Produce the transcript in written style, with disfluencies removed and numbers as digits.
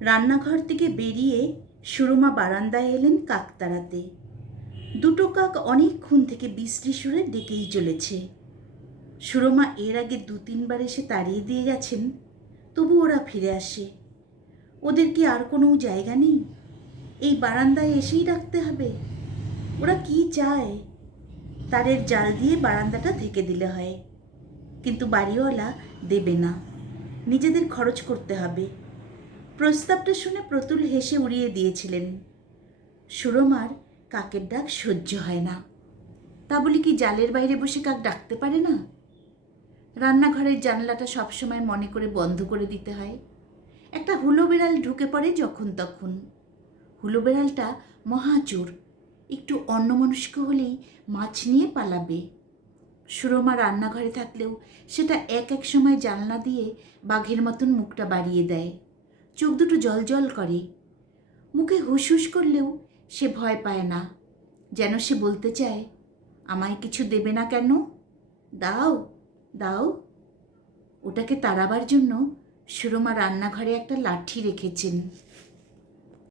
রান্নাঘর থেকে বেরিয়ে সুরমা বারান্দায় এলেন কাক তাড়াতে। দুটো কাক অনেকক্ষণ থেকে বিশ্রী সুরে ডেকেই চলেছে। সুরমা এর আগে 2-3 বার এসে তাড়িয়ে দিয়ে গেছেন, তবু ওরা ফিরে আসে। ওদের কি আর কোনো জায়গা নেই? এই বারান্দায় এসেই রাখতে হবে? ওরা কি চায়? তারের জাল দিয়ে বারান্দাটা ঢেকে দিলে হয়, কিন্তু বাড়িওয়ালা দেবে না, নিজেদের খরচ করতে হবে। প্রস্তাবটা শুনে প্রতুল হেসে উড়িয়ে দিয়েছিলেন। সুরমার কাকের ডাক সহ্য হয় না। তা বলি কি জালের বাইরে বসে কাক ডাকতে পারে না? রান্নাঘরের জানলাটা সবসময় মনে করে বন্ধ করে দিতে হয়। একটা হুলো বেড়াল ঢুকে পড়ে যখন তখন। হুলো বেড়ালটা মহাচোর, একটু অন্যমনস্ক হলেই মাছ নিয়ে পালাবে। সুরমা রান্নাঘরে থাকলেও সেটা এক এক সময় জানলা দিয়ে বাঘের মতন মুখটা বাড়িয়ে দেয়। চোখ দুটো জল জল করে। মুখে হুসহুস করলেও সে ভয় পায় না, যেন সে বলতে চায়, আমায় কিছু দেবে না কেন? দাও দাও। ওটাকে তাড়াবার জন্য সুরমা রান্নাঘরে একটা লাঠি রেখেছেন।